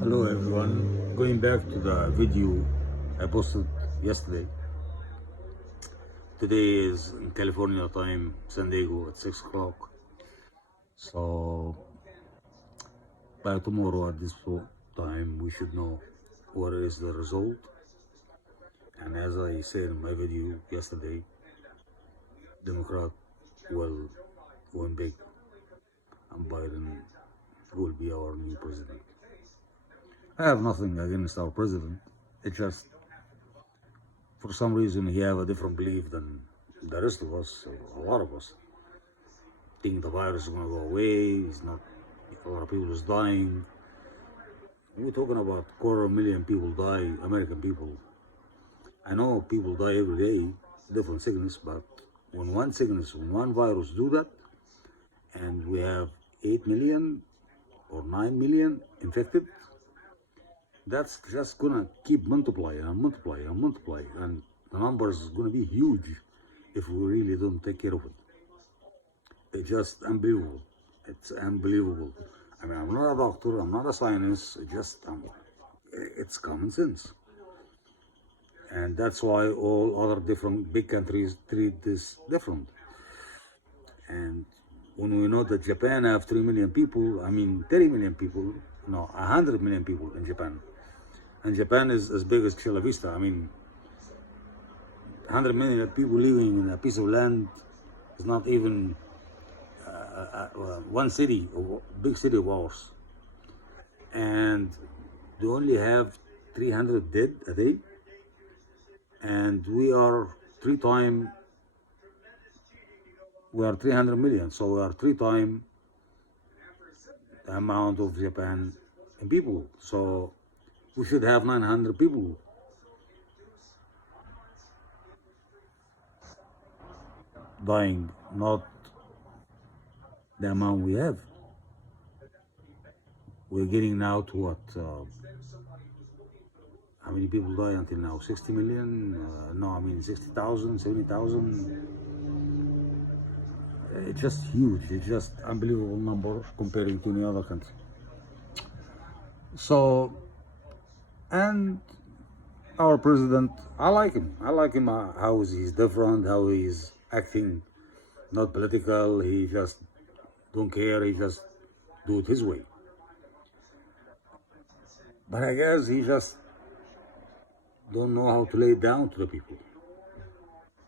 Hello everyone, going back to the video I posted yesterday. Today is in California time, San Diego at 6 o'clock. So by tomorrow at this time we should know what is the result. And as I said in my video yesterday, Democrat will win big and Biden will be our new president. I have nothing against our president. It just for some reason he have a different belief than the rest of us, a lot of us. Think the virus is gonna go away, it's not, a lot of people is dying. We're talking about 250,000 people die, American people. I know people die every day, different sickness, but when one sickness, when one virus do that, and we have 8 million or 9 million infected, that's just gonna keep multiplying and multiplying and multiplying, and the numbers is gonna be huge if we really don't take care of it. It's just unbelievable. It's unbelievable. I mean, I'm not a doctor, I'm not a scientist, it's common sense. And that's why all other different big countries treat this different. And when we know that Japan have 3 million people, 30 million people, no, 100 million people in Japan. And Japan is as big as Chile Vista. 100 million people living in a piece of land is not even one city, or big city of ours. And they only have 300 dead a day. And we are 300 million. So we are 3 times the amount of Japan in people. So we should have 900 people dying, not the amount we have. We're getting now to what? How many people die until now? 60 million? 60,000, 70,000. It's just huge. It's just unbelievable number comparing to any other country. So, and our president, I like him. I like him how he's different, how he's acting, not political. He just don't care. He just do it his way. But I guess he just don't know how to lay it down to the people.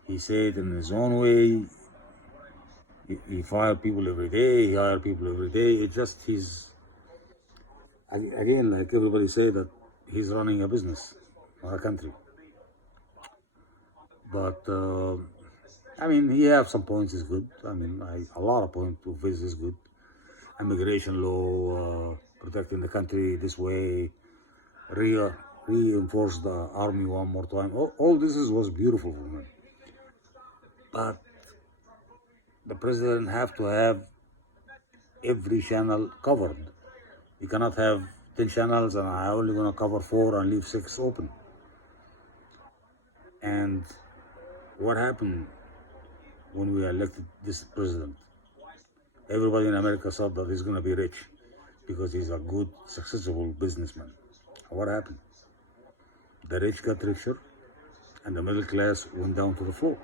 He said in his own way. He fire people every day. He hire people every day. It's just again, like everybody say that he's running a business, not a country. But he have some points is good. A lot of points of his is good. Immigration law, protecting the country this way, reinforce the army one more time. All this was beautiful for me. But the president have to have every channel covered. You cannot have 10 channels and I'm only gonna cover 4 and leave 6 open. And what happened when we elected this president? Everybody in America thought that he's gonna be rich because he's a good, successful businessman. What happened? The rich got richer and the middle class went down to the floor.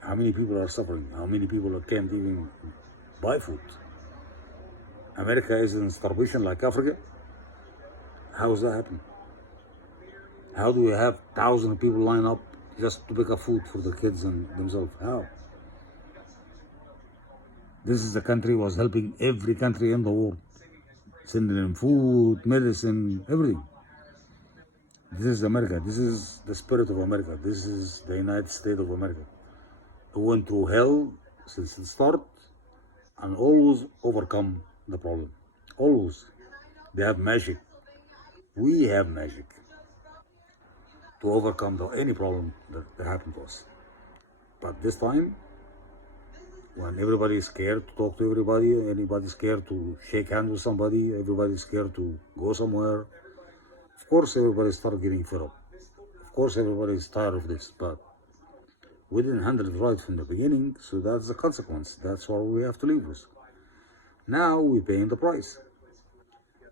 How many people are suffering? How many people can't even buy food? America is in starvation like Africa. How does that happen? How do we have thousands of people line up just to pick up food for the kids and themselves? How? This is the country was helping every country in the world, sending them food, medicine, everything. This is America. This is the spirit of America. This is the United States of America. It went through hell since the start and always overcome the problem. Always. They have magic. We have magic to overcome any problem that happened to us. But this time, when everybody is scared to talk to everybody, anybody's scared to shake hands with somebody, everybody's scared to go somewhere, of course everybody started getting fed up. Of course everybody is tired of this, but we didn't handle it right from the beginning, so that's the consequence. That's what we have to live with. Now we're paying the price.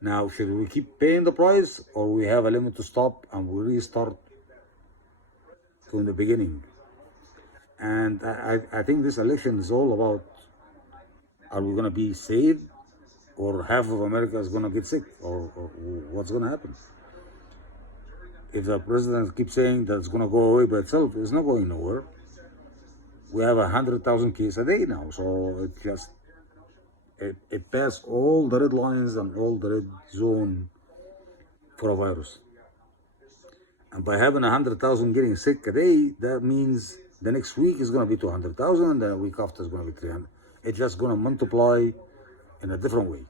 Now, should we keep paying the price, or we have a limit to stop and we restart from the beginning? And I think this election is all about, are we going to be saved, or half of America is going to get sick, or what's going to happen? If the president keeps saying that it's going to go away by itself, it's not going nowhere. We have 100,000 cases a day now, so it passed all the red lines and all the red zone for a virus. And by having 100,000 getting sick a day, that means the next week is going to be 200,000, and the week after is going to be 300. It's just going to multiply in a different way.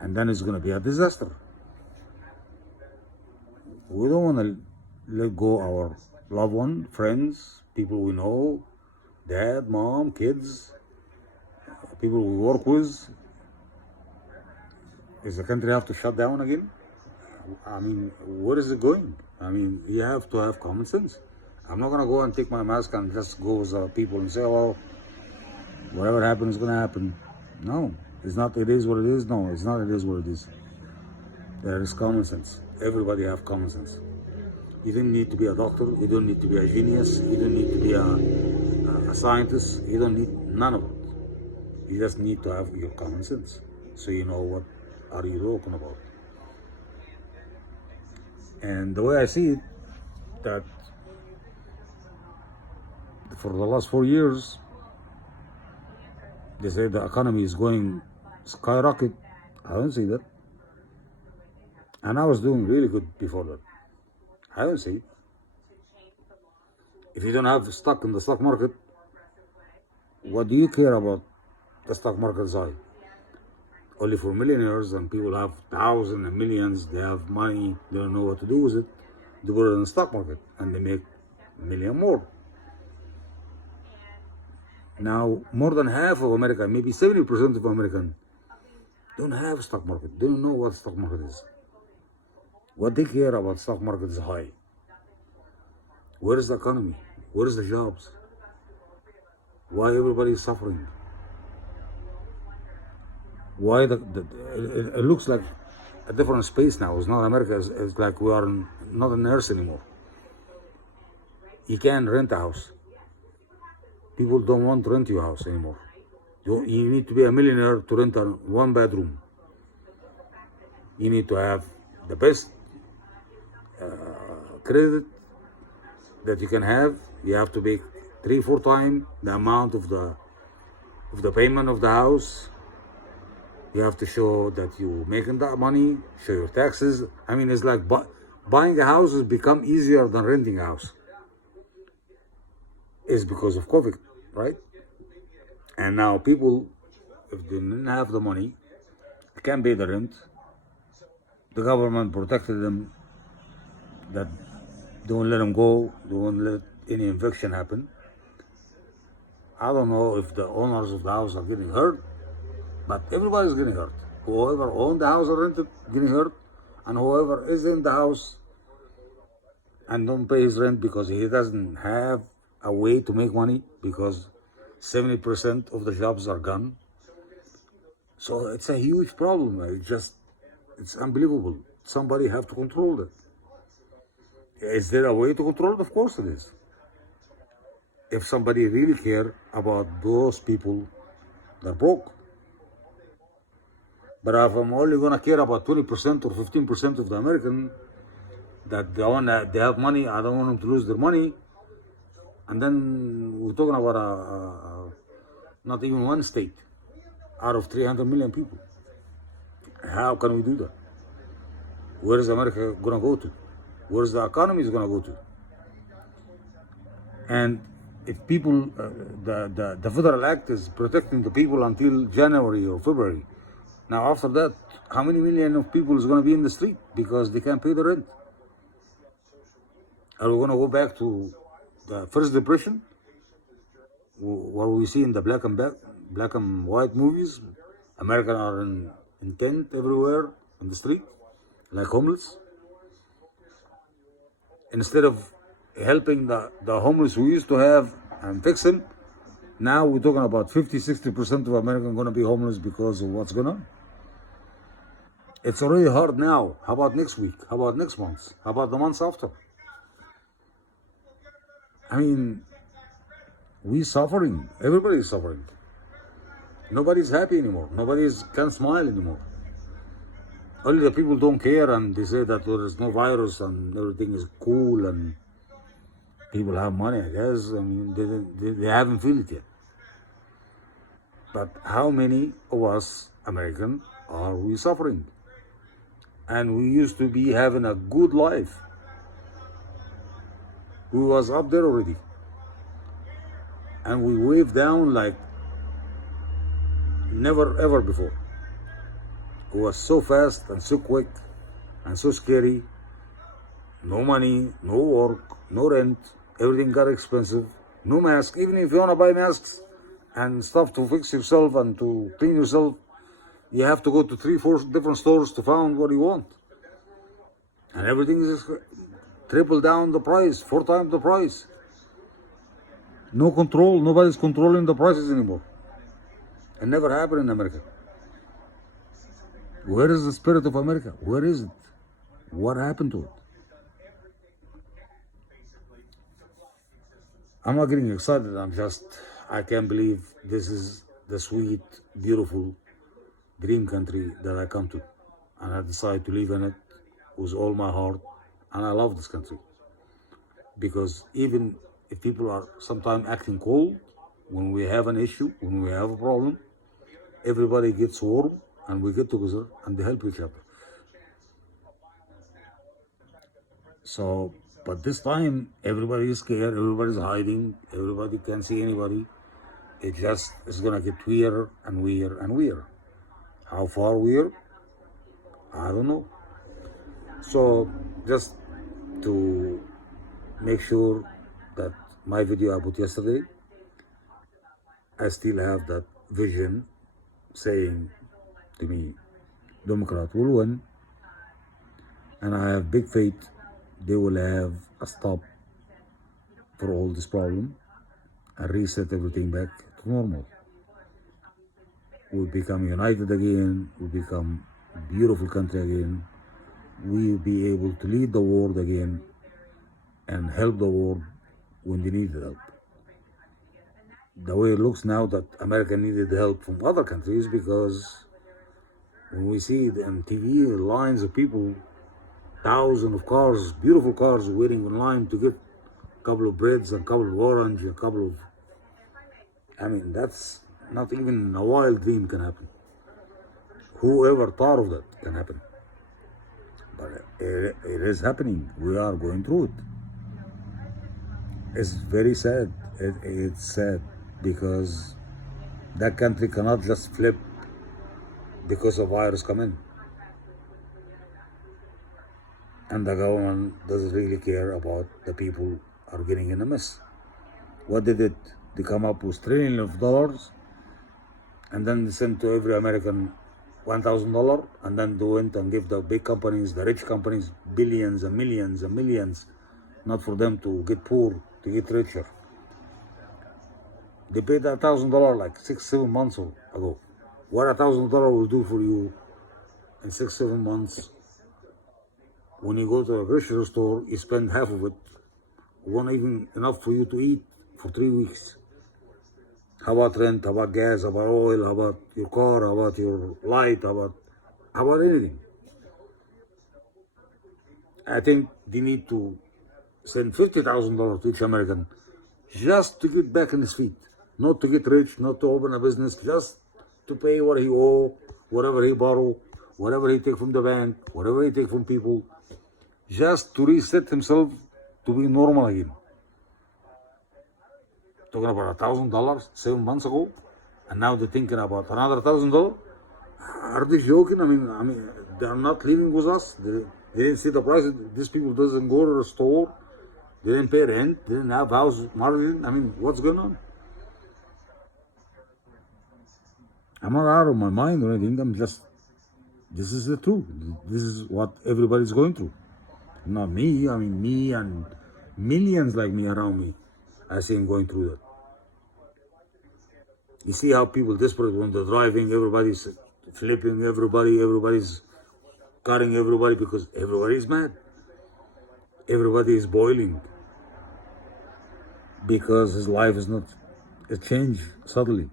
And then it's going to be a disaster. We don't want to let go our loved one, friends, people we know, dad, mom, kids, people we work with. Is the country have to shut down again? I mean, where is it going? I mean, you have to have common sense. I'm not going to go and take my mask and just go with people and say, well, whatever happens is going to happen. No, it's not, it is what it is. No, it's not, it is what it is. There is common sense. Everybody have common sense. You don't need to be a doctor. You don't need to be a genius. You don't need to be a scientist. You don't need none of it. You just need to have your common sense, so you know what are you talking about. And the way I see it, that for the last 4 years, they say the economy is going skyrocket. I don't see that. And I was doing really good before that. I don't see it. If you don't have stock in the stock market, what do you care about the stock market side? Only for millionaires, and people have thousands and millions, they have money, they don't know what to do with it. They put it in the stock market and they make a million more. Now, more than half of America, maybe 70% of Americans, don't have a stock market. They don't know what stock market is. What they care about stock market is high. Where is the economy? Where is the jobs? Why everybody is suffering? Why it looks like a different space now. It's not America. It's like we are not on Earth anymore. You can't rent a house. People don't want to rent your house anymore. You need to be a millionaire to rent a 1-bedroom. You need to have the best credit that you can have. You have to pay 3-4 times the amount of the payment of the house. You have to show that you're making that money, show your taxes. I mean, it's like buying a house has become easier than renting a house. It's because of COVID, right? And now people, if they didn't have the money, they can't pay the rent. The government protected them, that don't let them go, don't let any infection happen. I don't know if the owners of the house are getting hurt, but everybody's getting hurt. Whoever owned the house or rented getting hurt, and whoever is in the house and don't pay his rent because he doesn't have a way to make money, because 70% of the jobs are gone. So it's a huge problem. It's unbelievable. Somebody have to control that. Is there a way to control it? Of course it is. If somebody really care about those people that broke. But if I'm only gonna care about 20% or 15% of the American that they have money, I don't want them to lose their money. And then we're talking about not even one state out of 300 million people. How can we do that? Where is America gonna go to? Where is the economy is gonna go to? And if people, the federal act is protecting the people until January or February. Now after that, how many million of people is gonna be in the street because they can't pay the rent? Are we gonna go back to the first depression, what we see in the black and white movies? Americans are in tent everywhere in the street, like homeless. Instead of helping the homeless we used to have and fix them, now we're talking about 50-60% of Americans going to be homeless because of what's going on. It's already hard now. How about next week? How about next month? How about the months after? I mean, we suffering. Everybody is suffering. Nobody's happy anymore. Nobody can smile anymore. Only the people don't care and they say that there is no virus and everything is cool and people have money, I guess. I mean, they haven't feel it yet. But how many of us American are we suffering? And we used to be having a good life. We was up there already. And we waved down like never ever before. It was so fast and so quick and so scary. No money, no work, no rent, everything got expensive, no mask. Even if you want to buy masks and stuff to fix yourself and to clean yourself, you have to go to 3-4 different stores to find what you want. And everything is triple down the price, 4 times the price. No control, nobody's controlling the prices anymore. It never happened in America. Where is the spirit of America? Where is it? What happened to it? I'm not getting excited. I can't believe this is the sweet, beautiful dream country that I come to. And I decided to live in it with all my heart. And I love this country. Because even if people are sometimes acting cold, when we have an issue, when we have a problem, everybody gets warm and we get together and they help each other. So, but this time everybody is scared, everybody's hiding, everybody can't see anybody. It just is gonna get weirder and weirder and weirder. How far weird? I don't know. So just to make sure that my video I put yesterday, I still have that vision saying to me, Democrat will win, and I have big faith they will have a stop for all this problem and reset everything back to normal. We'll become united again, we'll become a beautiful country again, we'll be able to lead the world again and help the world when they need help. The way it looks now that America needed help from other countries, because when we see on TV lines of people, thousands of cars, beautiful cars waiting in line to get a couple of breads and a couple of orange, a couple of, I mean, that's not even a wild dream can happen. Whoever thought of that can happen. But it is happening. We are going through it. It's very sad. It's sad because that country cannot just flip because a virus come in. And the government doesn't really care about the people are getting in a mess. What they did, they come up with trillions of dollars and then they sent to every American $1,000, and then they went and give the big companies, the rich companies, billions and millions and millions, not for them to get poor, to get richer. They paid that $1,000 like 6-7 months ago. What $1,000 will do for you in 6-7 months? When you go to a grocery store, you spend half of it. Won't even enough for you to eat for 3 weeks. How about rent? How about gas? How about oil? How about your car? How about your light? How about anything? I think they need to send $50,000 to each American just to get back on his feet. Not to get rich, not to open a business, just to pay what he owe, whatever he borrow, whatever he take from the bank, whatever he take from people, just to reset himself to be normal again. Talking about $1,000 7 months ago, and now they're thinking about another $1,000. Are they joking? I mean, they are not living with us. They didn't see the price. These people doesn't go to the store. They didn't pay rent. They didn't have house margin. I mean, what's going on? I'm not out of my mind or anything. I'm just, this is the truth. This is what everybody's going through. Not me. I mean, me and millions like me around me. I see him going through that. You see how people desperate when they're driving, everybody's flipping, everybody's cutting everybody because everybody is mad. Everybody is boiling because his life is not a change suddenly.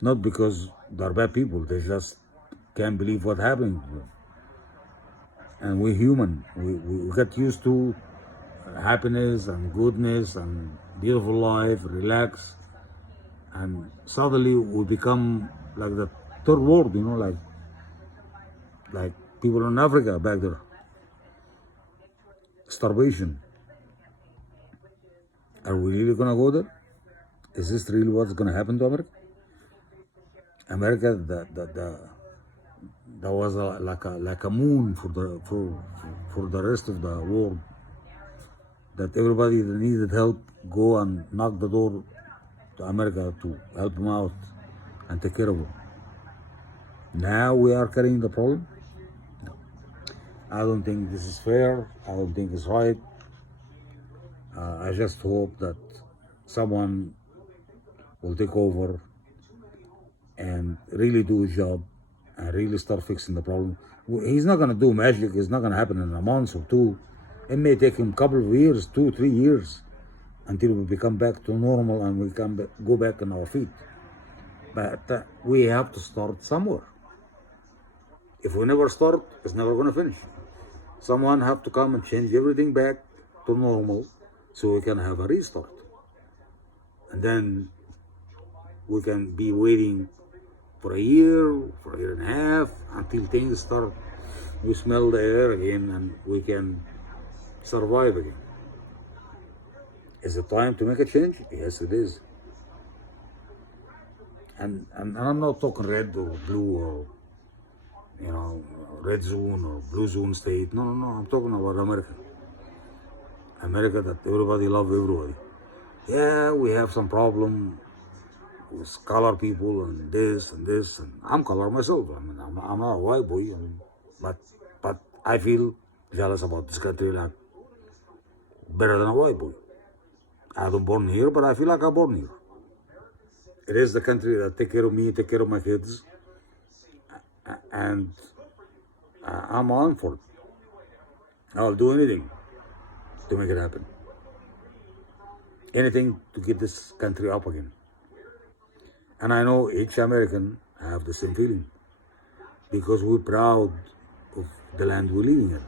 Not because they're bad people, they just can't believe what happened. And we're human. We get used to happiness and goodness and beautiful life, relax, and suddenly we become like the third world, like people in Africa back there, starvation. Are we really gonna go there? Is this really what's gonna happen to America? America, that was like a moon for the rest of the world. That everybody that needed help go and knock the door to America to help them out and take care of them. Now we are carrying the problem. I don't think this is fair. I don't think it's right. I just hope that someone will take over and really do his job and really start fixing the problem. He's not going to do magic. It's not going to happen in a month or two. It may take him a couple of years, 2-3 years, until we become back to normal and we can go back on our feet. But we have to start somewhere. If we never start, it's never going to finish. Someone have to come and change everything back to normal so we can have a restart. And then we can be waiting for a year and a half, until things start, we smell the air again and we can survive again. Is it time to make a change? Yes, it is. And I'm not talking red or blue or, red zone or blue zone state. No, I'm talking about America. America that everybody love everybody. Yeah, we have some problem with color people and this and this, and I'm color myself. I mean, I'm not a white boy, but I feel jealous about this country like better than a white boy. I was born here, but I feel like I'm born here. It is the country that take care of me, take care of my kids, and I'm on for it. I'll do anything to make it happen. Anything to get this country up again. And I know each American have the same feeling because we're proud of the land we're living in.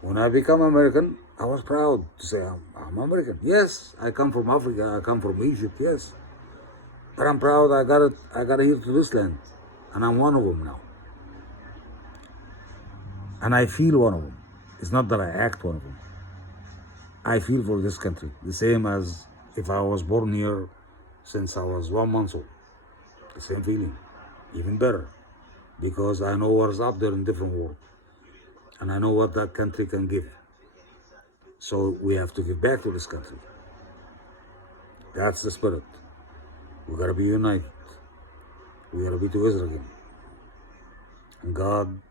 When I become American, I was proud to say I'm American. Yes, I come from Africa, I come from Egypt, yes. But I'm proud I got here to this land. And I'm one of them now. And I feel one of them. It's not that I act one of them. I feel for this country, the same as if I was born here since I was 1 month old. The same feeling, even better, because I know what's up there in different world, and I know what that country can give. So we have to give back to this country. That's the spirit. We gotta be united. We gotta be together again. And God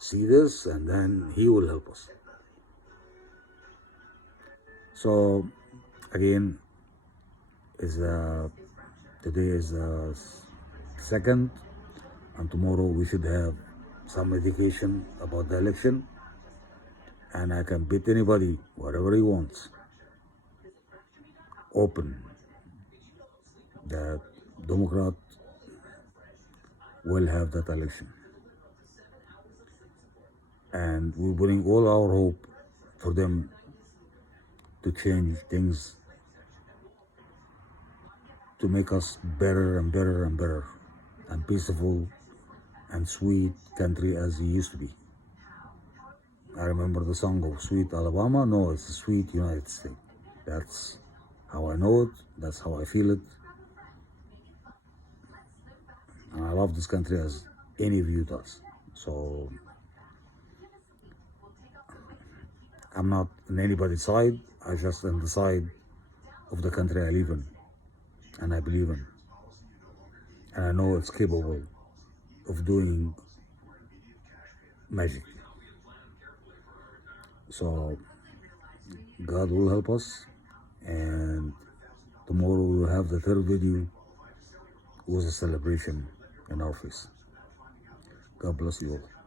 see this, and then He will help us. So again, today is the 2nd, and tomorrow we should have some education about the election, and I can beat anybody whatever he wants. Open. The Democrat will have that election, and we're putting all our hope for them to change things, to make us better and better and better, and peaceful and sweet country as it used to be. I remember the song of Sweet Alabama. No, it's a sweet United States. That's how I know it. That's how I feel it. And I love this country as any of you does. So I'm not on anybody's side. I'm just on the side of the country I live in and I believe in. And I know it's capable of doing magic. So God will help us, and tomorrow we will have the third video with a celebration in our face. God bless you all.